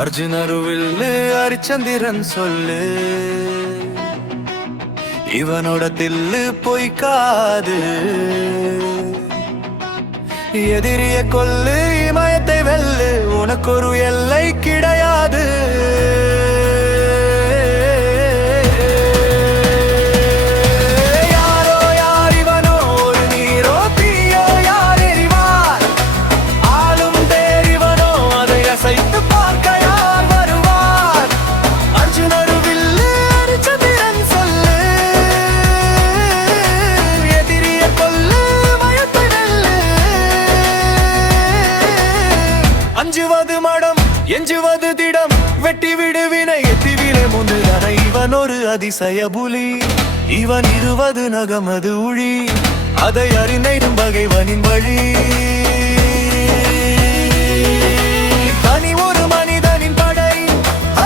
அர்ஜுனருவில் ஹரிச்சந்திரன் சொல்லு, இவனோட தில்லு பொய்க்காது. எதிரிய கொல்லு, இமயத்தை வெல்லு, உனக்கு ஒரு எல்லை கிடையாது. அஞ்சுவது மடம், எஞ்சுவது திடம், வெட்டி விடுவினை எத்திவிலே முந்துதன. இவன் ஒரு அதிசய புலி, இவன் 20 நகமது உழி, அதை அறிந்தும் பகைவனின் வழி. தனி ஒரு மனிதனின் படை,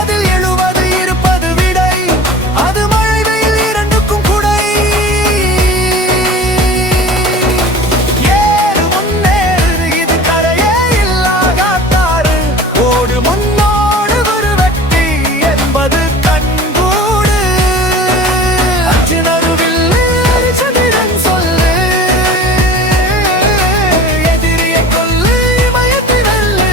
அதில் 70 இருப்பது விடை, அது மழை வெயில் இரண்டுக்கும் குடை. ஏறு முன்னேறு, இது கரையே இல்லா காத்தாறு, ஓடு முன்னோடு ஒரு வெற்றி என்பது கண்கூடு. அர்ஜுனருவில் ஹரிச்சந்திரன் சொல்லு, எதிரியை கொல்லு, இமயத்தை வெல்லு.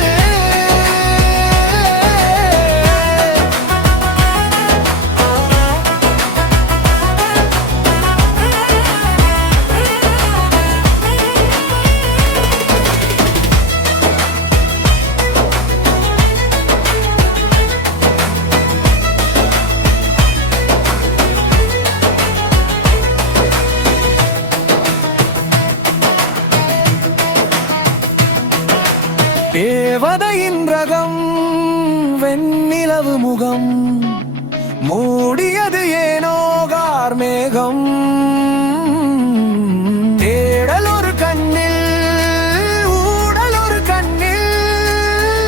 தேவதையின் ரகம், வெண்ணிலவு முகம், மூடியது ஏனோ கார்மேகம். தேடல் ஒரு கண்ணில், ஊடல் ஒரு கண்ணில்,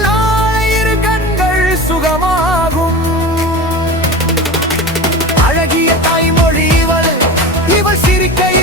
நாளை இரு கண்கள் சுகமாகும். அழகிய தாய்மொழி இவள், இவள் சிரிக்கையில்